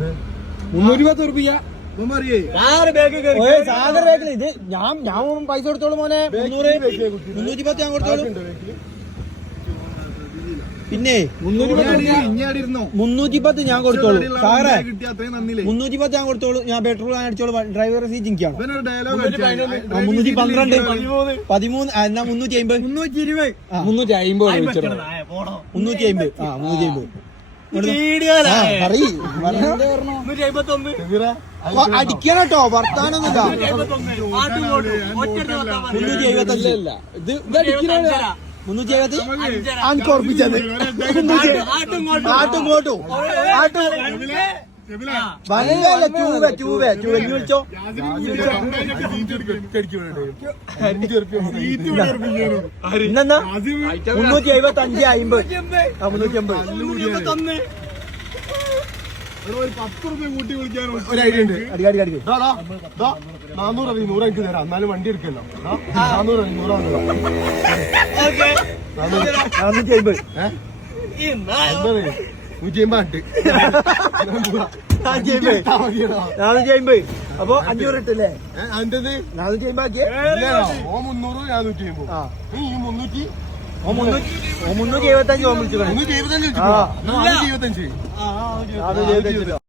310 റുപ്യ ഇത് ഞാൻ പൈസ കൊടുത്തോളൂ മോനെ. 310 ഞാൻ കൊടുത്തോളൂ. പിന്നെ 310 ഞാൻ കൊടുത്തോളൂ സാറേ. 310 ഞാൻ കൊടുത്തോളൂ. ഞാൻ പെട്രോൾ അടിച്ചോളൂ. ഡ്രൈവർ സീറ്റ് എനിക്കാണ്. 312 13 എന്നാ 350 അടിക്കണട്ടോ വർത്താനൊന്നുമില്ല. 370 ഇത് അടിക്കണ 370 അൻകൊറപ്പിച്ചത് ആട്ടും കോട്ടും വല്ലല്ല ചൂവ വിളിച്ചോ. 375 350 ₹10 കൂട്ടി വിളിക്കാനോ ഒരു ഐഡിയ ഉണ്ട്. അടി 400 100 തരാം. എന്നാലും വണ്ടി എടുക്കല്ലോ. 400 450 450 അപ്പൊ 500 ഇട്ടല്ലേ? 450 ആക്കിയേ. 300 ഞാൻ 150. 375 വിളിച്ചു. 375